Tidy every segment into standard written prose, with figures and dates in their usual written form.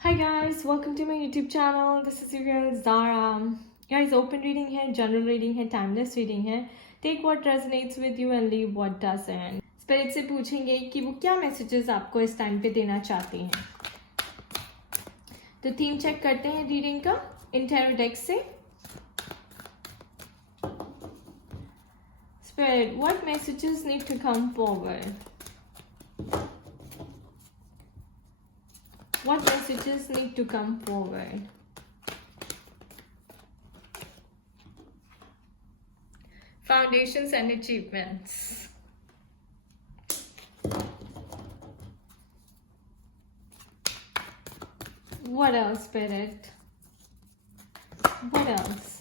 Hi guys, welcome to my YouTube channel. This is your girl Zara. Guys, open reading है, general reading है, timeless reading है. Take what resonates with you and leave what doesn't. Spirit से पूछेंगे कि वो क्या messages आपको इस टाइम पे देना चाहती हैं. तो थीम चेक करते हैं रीडिंग का इंटेरो डेक से. Spirit, what messages need to come forward? What messages need to come forward? Foundations and achievements. What else, Spirit? What else?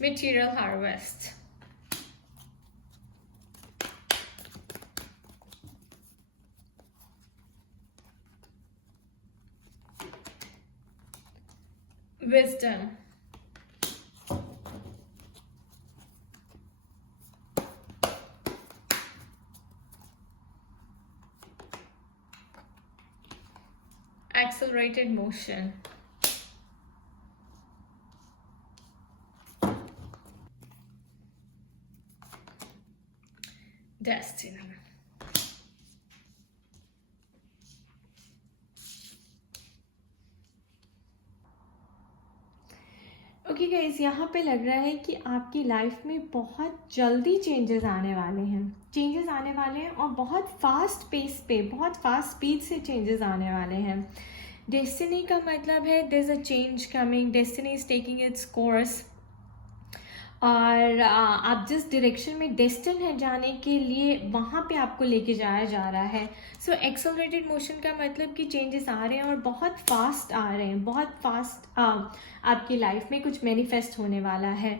Material harvest. Wisdom. Accelerated motion. Destiny. Okay guys, यहाँ पे लग रहा है कि आपकी life में बहुत जल्दी चेंजेस आने वाले हैं और बहुत फास्ट पेस पे, बहुत फास्ट स्पीड से चेंजेस आने वाले हैं. डेस्टिनी का मतलब है there is a change coming, destiny is taking its course. और आप जिस डायरेक्शन में डेस्टिन है जाने के लिए, वहाँ पे आपको लेके जाया जा रहा है. सो एक्सेलरेटेड मोशन का मतलब कि चेंजेस आ रहे हैं और बहुत फास्ट आ रहे हैं, बहुत फास्ट आपकी लाइफ में कुछ मैनिफेस्ट होने वाला है.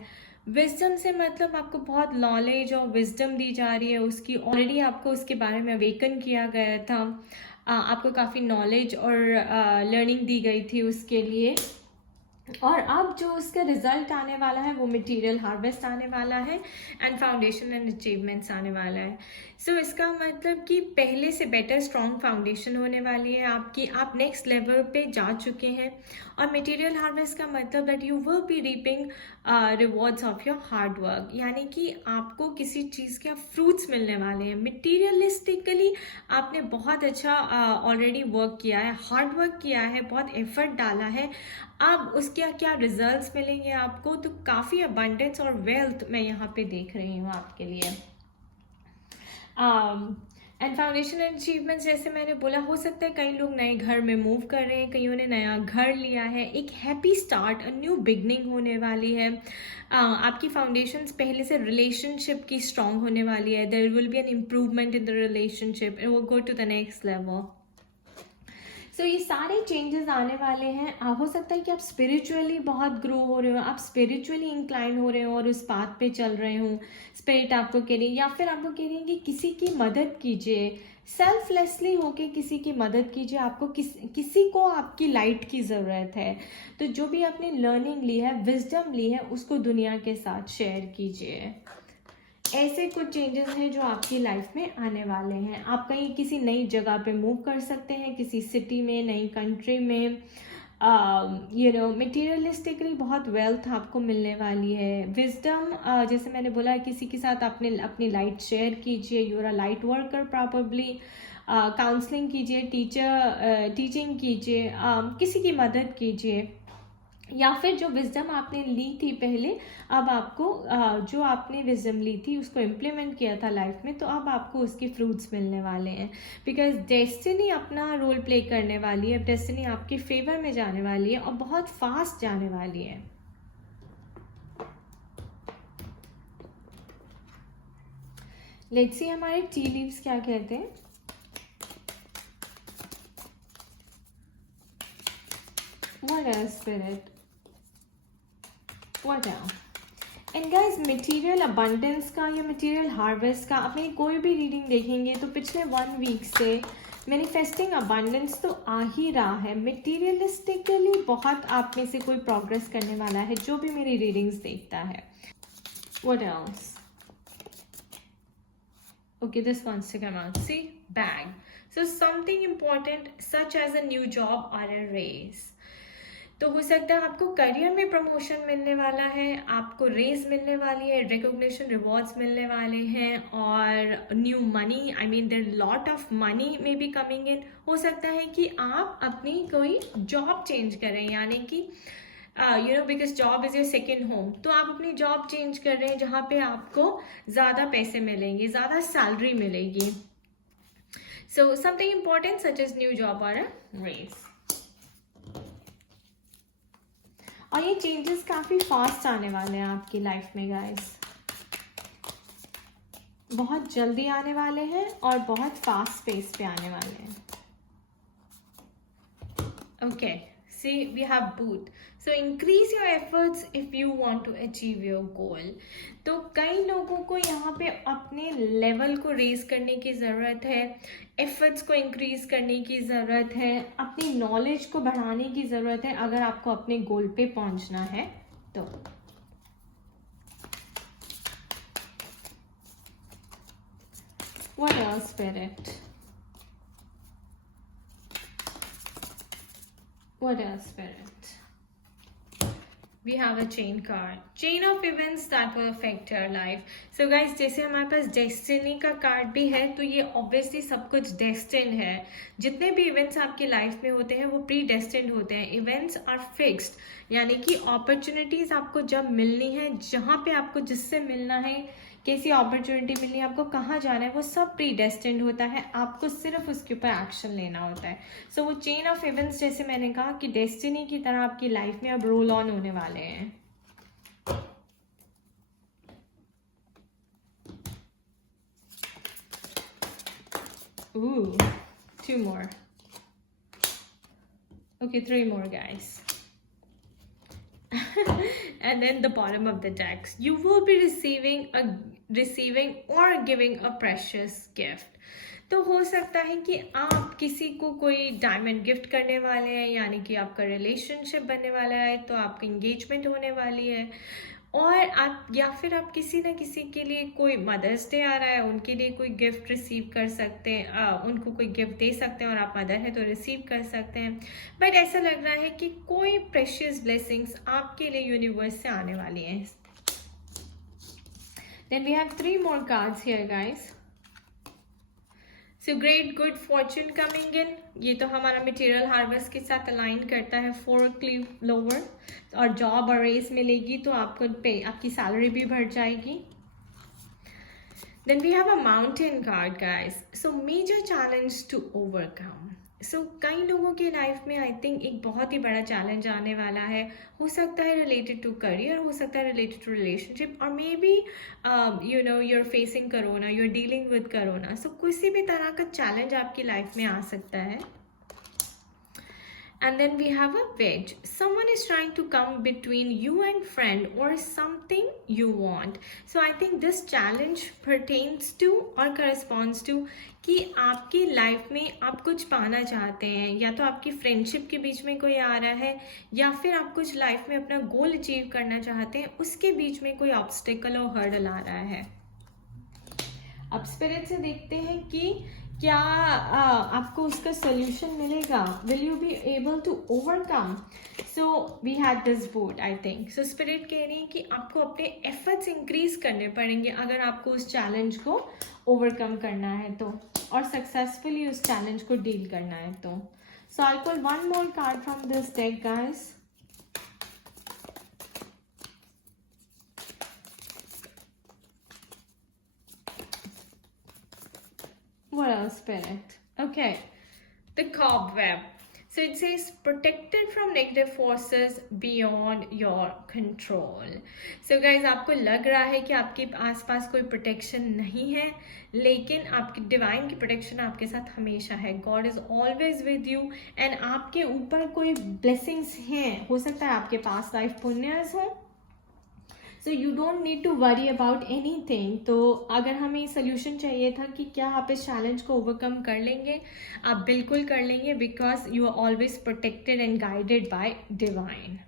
विजडम से मतलब आपको बहुत नॉलेज और विजडम दी जा रही है, उसकी ऑलरेडी आपको उसके बारे में अवेकन किया गया था. आपको काफ़ी नॉलेज और लर्निंग दी गई थी उसके लिए. और अब जो उसका रिजल्ट आने वाला है वो मटेरियल हार्वेस्ट आने वाला है एंड फाउंडेशन एंड अचीवमेंट्स आने वाला है. सो इसका मतलब कि पहले से बेटर स्ट्रॉन्ग फाउंडेशन होने वाली है आपकी. आप नेक्स्ट लेवल पे जा चुके हैं. और मटेरियल हार्वेस्ट का मतलब that you will be reaping rewards of your hard work, यानी कि आपको किसी चीज़ के फ्रूट्स मिलने वाले हैं. मटीरियलिस्टिकली आपने बहुत अच्छा ऑलरेडी वर्क किया है, हार्ड वर्क किया है, बहुत एफर्ट डाला है. अब उसके क्या रिजल्ट्स मिलेंगे आपको, तो काफ़ी अबंडेंस और वेल्थ मैं यहाँ पे देख रही हूँ आपके लिए. एंड फाउंडेशन एंड अचीवमेंट्स, जैसे मैंने बोला, हो सकता है कई लोग नए घर में मूव कर रहे हैं, कईयों ने नया घर लिया है. एक happy start, a new beginning होने वाली है. आपकी फाउंडेशंस पहले से रिलेशनशिप की स्ट्रांग होने वाली है. There will be an improvement in the relationship, it will go to the next level. So ये सारे चेंजेस आने वाले हैं. हो सकता है कि आप स्पिरिचुअली बहुत ग्रो हो रहे हो, आप स्पिरिचुअली इंक्लाइन हो रहे हो और उस पाथ पे चल रहे हो. स्पिरिट आपको कह रही है, या फिर आपको कह रही है कि किसी की मदद कीजिए, सेल्फलेसली होके किसी की मदद कीजिए. आपको किसी को आपकी लाइट की ज़रूरत है. तो जो भी आपने लर्निंग ली है, विजडम ली है, उसको दुनिया के साथ शेयर कीजिए. ऐसे कुछ चेंजेस हैं जो आपकी लाइफ में आने वाले हैं. आप कहीं किसी नई जगह पे मूव कर सकते हैं, किसी सिटी में, नई कंट्री में. मटेरियलिस्टिकली बहुत वेल्थ आपको मिलने वाली है. विजडम, जैसे मैंने बोला, किसी के साथ अपनी लाइट शेयर कीजिए. You are a light worker probably. Counselling कीजिए, टीचिंग कीजिए, किसी की मदद कीजिए. या फिर जो विजडम आपने ली थी पहले, अब आपको जो आपने विजडम ली थी उसको इम्प्लीमेंट किया था लाइफ में, तो अब आपको उसके फ्रूट्स मिलने वाले हैं. बिकॉज डेस्टिनी अपना रोल प्ले करने वाली है. डेस्टिनी आपके फेवर में जाने वाली है और बहुत फास्ट जाने वाली है. लेट्स सी हमारे टी लीव्स क्या कहते हैं. What is spirit? What else? And guys, material abundance का या मटेरियल हार्वेस्ट का अपनी कोई भी रीडिंग देखेंगे तो पिछले 1 वीक से मैनिफेस्टिंग अबंडेंस तो आ ही रहा है. मटेरियलिस्टिकली बहुत आप में से कोई प्रोग्रेस करने वाला है जो भी मेरी रीडिंग्स देखता है. What else? Okay, this wants to come out. See, bag. So something important such as a new job or a raise. तो हो सकता है आपको करियर में प्रमोशन मिलने वाला है, आपको रेज मिलने वाली है, रिकॉग्निशन रिवॉर्ड्स मिलने वाले हैं, और new money, I mean there lot of money may be coming in. हो सकता है कि आप अपनी कोई जॉब चेंज करें, यानी कि because job is your second home, तो आप अपनी जॉब चेंज कर रहे हैं जहाँ पे आपको ज़्यादा पैसे मिलेंगे, ज़्यादा सैलरी मिलेगी. So something important such as new job और अ रेज. और ये चेंजेस काफ़ी फास्ट आने वाले हैं आपकी लाइफ में गाइस, बहुत जल्दी आने वाले हैं और बहुत फास्ट पेस पे आने वाले हैं. Okay, see we have both. So increase your efforts if you want to achieve your goal. तो कई लोगों को यहाँ पे अपने लेवल को रेज करने की ज़रूरत है, एफर्ट्स को इंक्रीज करने की ज़रूरत है, अपनी नॉलेज को बढ़ाने की ज़रूरत है अगर आपको अपने गोल पे पहुँचना है तो. What else, Spirit? What else, Spirit? We have a chain card. Chain of events that will affect your life. So guys, जैसे हमारे पास डेस्टिनी का कार्ड भी है, तो ये ऑब्वियसली सब कुछ डेस्टिन्ड है. जितने भी इवेंट्स आपकी लाइफ में होते हैं वो प्री डेस्टिन्ड होते हैं. इवेंट्स आर फिक्स्ड, यानी कि अपॉर्चुनिटीज आपको जब मिलनी है, जहाँ पे आपको जिससे मिलना है, कैसी अपॉर्चुनिटी मिलनी है, आपको कहाँ जाना है, वो सब प्री डेस्टिन्ड होता है. आपको सिर्फ उसके ऊपर एक्शन लेना होता है. सो वो चेन ऑफ इवेंट्स, जैसे मैंने कहा कि डेस्टिनी की तरह आपकी लाइफ में अब रोल ऑन होने वाले हैं. Ooh, 2 more. Okay, 3 more, guys. And then the bottom of the deck, you will be receiving or giving a precious gift. तो हो सकता है कि आप किसी को कोई डायमंड गिफ्ट करने वाले हैं, यानी कि आपका रिलेशनशिप बनने वाला है, तो आपकी एंगेजमेंट होने वाली है, और आप या फिर आप किसी न किसी के लिए, कोई मदर्स डे आ रहा है, उनके लिए कोई गिफ्ट रिसीव कर सकते हैं, उनको कोई गिफ्ट दे सकते हैं, और आप मदर हैं तो रिसीव कर सकते हैं. बट ऐसा लग रहा है कि कोई प्रेशियस ब्लेसिंग्स आपके लिए यूनिवर्स से आने वाली हैं. Then we have 3 more cards here, guys. So great good fortune coming in. ये तो हमारा मटेरियल हार्वेस्ट के साथ अलाइन करता है. 4 क्लीव लोअर, और जॉब और रेस मिलेगी तो आपको पे, आपकी सैलरी भी बढ़ जाएगी. Then we have a mountain card, guys. So major challenge to overcome. So कई लोगों की लाइफ में आई थिंक एक बहुत ही बड़ा चैलेंज आने वाला है. हो सकता है रिलेटेड टू करियर, हो सकता है रिलेटेड टू रिलेशनशिप, और maybe you are facing corona, you are dealing with corona. So किसी भी तरह का चैलेंज आपकी लाइफ में आ सकता है. And then we have a wedge. Someone is trying to come between you and friend or something you want. So I think this challenge pertains to or corresponds to कि आपकी life में आप कुछ पाना चाहते हैं, या तो आपकी फ्रेंडशिप के बीच में कोई आ रहा है, या फिर आप कुछ लाइफ में अपना गोल अचीव करना चाहते हैं, उसके बीच में कोई ऑब्स्टिकल और हर्डल आ रहा है. अब स्पिरिट से देखते हैं कि क्या आपको उसका सोल्यूशन मिलेगा. Will you be able to overcome. So we had this boat, I think. So spirit कह रही है कि आपको अपने एफर्ट्स इंक्रीज करने पड़ेंगे अगर आपको उस चैलेंज को ओवरकम करना है तो, और सक्सेसफुली उस चैलेंज को डील करना है तो. सो आई पुल 1 more card from this deck, guys. What else, Spirit? Okay, the cobweb. So it says protected from negative forces beyond your control. So guys, आपको लग रहा है कि आपके आसपास कोई प्रोटेक्शन नहीं है, लेकिन आपकी डिवाइन की प्रोटेक्शन आपके साथ हमेशा है. God is always with you, and आपके ऊपर कोई ब्लेसिंग्स हैं. हो सकता है आपके पास लाइफ पुण्यस हो, so you don't need to worry about anything. तो अगर हमें सोल्यूशन चाहिए था कि क्या आप इस चैलेंज को ओवरकम कर लेंगे, आप बिल्कुल कर लेंगे, because you are always protected and guided by divine,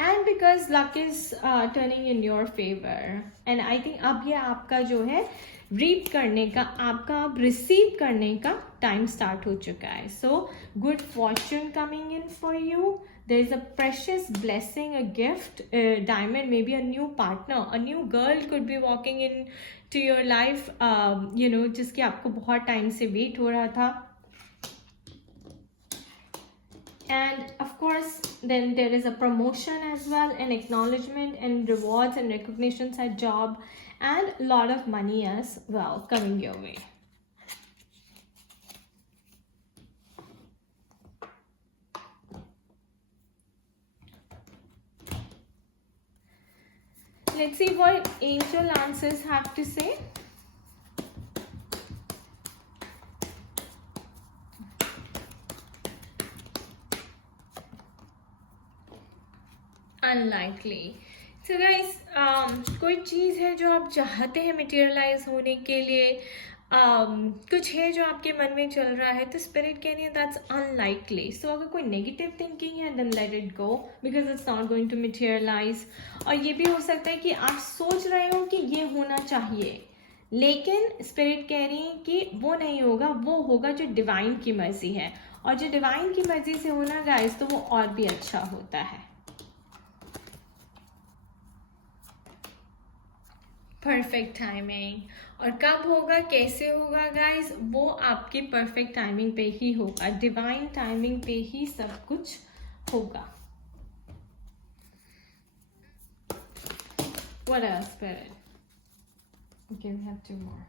and because luck is turning in your favour. And I think अब ये आपका जो है रीड करने का, आपका अब रिसीव करने का टाइम स्टार्ट हो चुका है. So good fortune coming in for you. There is a precious blessing, a gift, a diamond, maybe a new partner, a new girl could be walking in to your life, जिसकी आपको बहुत time से wait हो रहा था. And of course, then there is a promotion as well, and acknowledgement and rewards and recognitions at job, and a lot of money as well coming your way. Let's see what angel answers have to say. Unlikely. So guys, कोई चीज़ है जो आप चाहते हैं materialise होने के लिए, कुछ है जो आपके मन में चल रहा है, तो स्पिरिट कह रही है दैट्स अनलाइकली. सो अगर कोई नेगेटिव थिंकिंग है then let it go, because it's not going to materialise. और ये भी हो सकता है कि आप सोच रहे हो कि ये होना चाहिए, लेकिन स्पिरिट कह रही है कि वो नहीं होगा, वो होगा जो डिवाइन की मर्जी है. और जो डिवाइन की मर्जी से होना गाइस, तो वो और भी अच्छा होता है. Perfect timing. और कब होगा, कैसे होगा गाइस, वो आपकी परफेक्ट टाइमिंग पे ही होगा. डिवाइन टाइमिंग पे ही सब कुछ होगा. What else, Spirit? Okay, we have 2 more.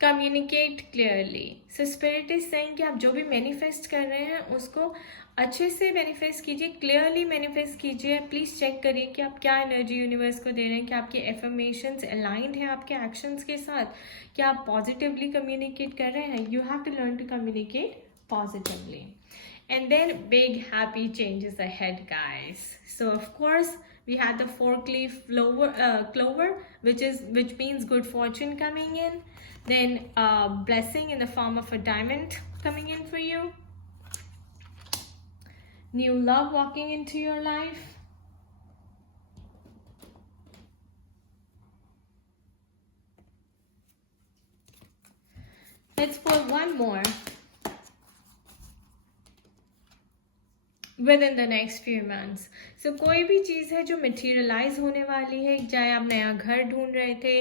Communicate clearly. So Spirit is saying कि आप जो भी मैनिफेस्ट कर रहे हैं उसको अच्छे से मैनिफेस्ट कीजिए, क्लियरली मैनिफेस्ट कीजिए. प्लीज़ चेक करिए कि आप क्या एनर्जी यूनिवर्स को दे रहे हैं, कि आपके एफर्मेशंस अलाइंड हैं आपके एक्शंस के साथ, क्या आप पॉजिटिवली कम्युनिकेट कर रहे हैं. You have to learn to communicate positively. And then big happy changes ahead, guys. So of course we had the 4-leaf clover, which means good fortune coming in. Then blessing in the form of a diamond coming in for you. New love walking into your life. Let's pull one more. Within the next few months. So कोई भी चीज़ है जो materialise होने वाली है, चाहे आप नया घर ढूंढ रहे थे,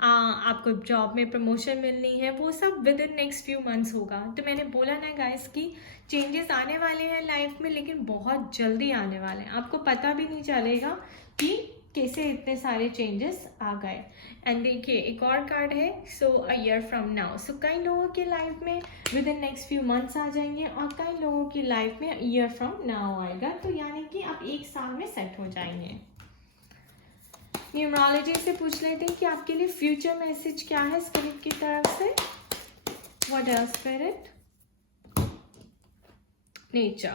आपको जॉब में प्रमोशन मिलनी है, वो सब with in next few months होगा. तो मैंने बोला ना गाइस कि चेंजेस आने वाले हैं लाइफ में, लेकिन बहुत जल्दी आने वाले हैं. आपको पता भी नहीं चलेगा कि कैसे इतने सारे चेंजेस आ गए. एंड देखिए एक और कार्ड है, so a year from now. So कई लोगों की लाइफ में within next few months आ जाएंगे, और कई लोगों की लाइफ में ईयर फ्रॉम नाउ आएगा. तो यानी कि आप 1 साल में सेट हो जाएंगे. न्यूमरोलॉजी से पूछ लेते हैं कि आपके लिए फ्यूचर मैसेज क्या है स्पिरिट की तरफ से. What else spirit? Nature.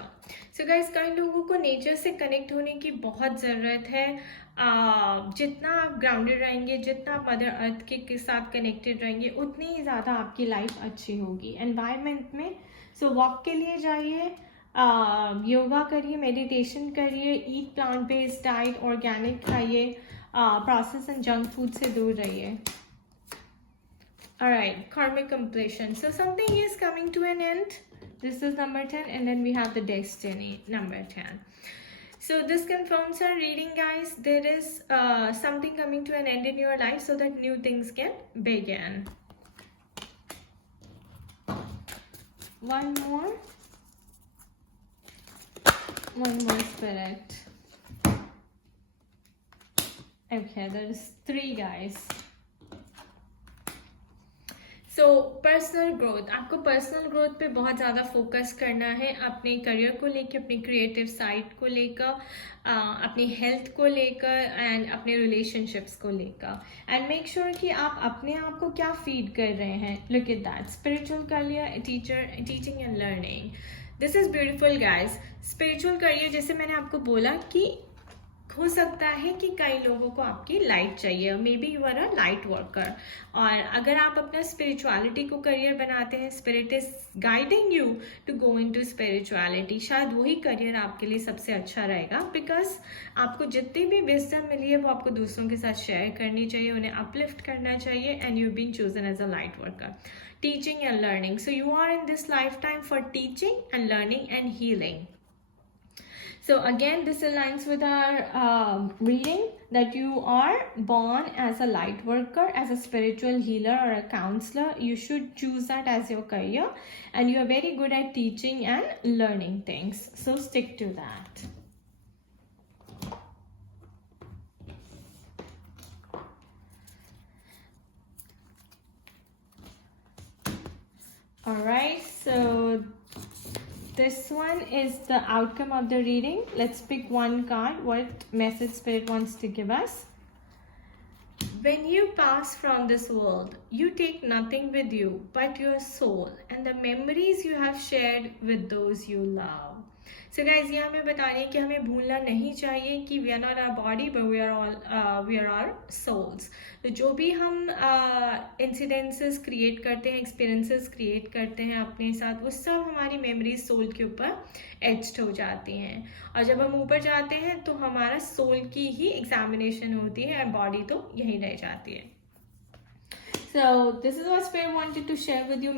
So guys, कई लोगों को नेचर से कनेक्ट होने की बहुत ज़रूरत है. जितना आप ग्राउंडेड रहेंगे, जितना आप मदर अर्थ के साथ कनेक्टेड रहेंगे, उतनी ही ज़्यादा आपकी लाइफ अच्छी होगी. एनवायरनमेंट में सो वॉक के लिए जाइए, योगा करिए, मेडिटेशन करिए, ईट प्लांट बेस्ड डाइट, ऑर्गेनिक खाइए, प्रोसेस एंड जंक फूड से दूर रहिए. Alright, karmic completion. So something is coming to an end. This is number 10, and then we have the destiny, number 10. So this confirms our reading, guys. There is something coming to an end in your life so that new things can begin. One more. One more, Spirit. Okay, there is 3, guys. So personal growth, आपको personal growth पे बहुत ज़्यादा focus करना है, अपने career को लेकर, अपनी क्रिएटिव साइड को लेकर, अपनी हेल्थ को लेकर, एंड अपने रिलेशनशिप्स को लेकर. एंड मेक श्योर कि आप अपने आप को क्या फीड कर रहे हैं. Look at that. Spiritual career, teaching and learning. This is beautiful guys. Spiritual career, जैसे मैंने आपको बोला कि हो सकता है कि कई लोगों को आपकी लाइट चाहिए, maybe you are a light worker, और अगर आप अपना स्पिरिचुअलिटी को करियर बनाते हैं, spirit is guiding you to go into spirituality, शायद वही करियर आपके लिए सबसे अच्छा रहेगा, बिकॉज आपको जितनी भी विजडम मिली है वो आपको दूसरों के साथ शेयर करनी चाहिए, उन्हें अपलिफ्ट करना चाहिए, and you been chosen as a light worker. Teaching and learning. So you are in this lifetime for teaching and learning and healing. So again, this aligns with our reading that you are born as a light worker, as a spiritual healer or a counselor. You should choose that as your career, and you are very good at teaching and learning things. So stick to that. Alright, so this one is the outcome of the reading. Let's pick one card. What message Spirit wants to give us? When you pass from this world, you take nothing with you but your soul and the memories you have shared with those you love. So guys, ये हमें बता रही है कि हमें भूलना नहीं चाहिए कि we are not our body but we are our souls. तो जो भी हम incidences create करते हैं, experiences create करते हैं अपने साथ, वो सब हमारी memories soul के ऊपर etched हो जाती हैं, और जब हम ऊपर जाते हैं तो हमारा soul की ही examination होती है और body तो यहीं रह जाती है. So this is what Spirit wanted to share with you.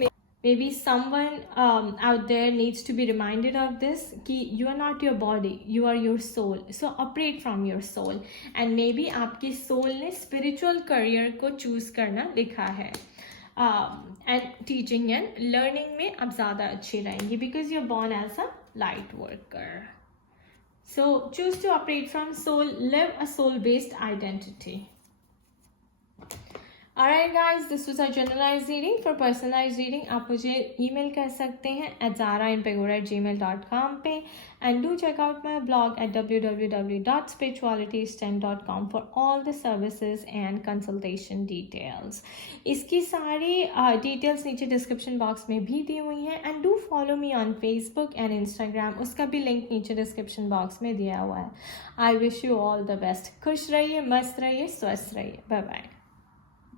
Maybe someone out there needs to be reminded of this, कि you are not your body, you are your soul. So operate from your soul. And maybe आपकी soul ने spiritual career को choose करना लिखा है. And teaching and learning में अब ज़्यादा अच्छी रहेंगी, because you're born as a light worker. So choose to operate from soul, live a soul-based identity. Alright guys, this was our generalized reading. For personalized reading, आप मुझे email कर सकते हैं at zarainpagoda@gmail.com पे, and do check out my blog at www.spiritualitystand.com for all the services and consultation details. इसकी सारी details नीचे description box में भी दी हुई हैं, and do follow me on Facebook and Instagram. उसका भी link नीचे description box में दिया हुआ है. I wish you all the best. खुश रहिए, मस्त रहिए, स्वस्थ रहिए. Bye bye.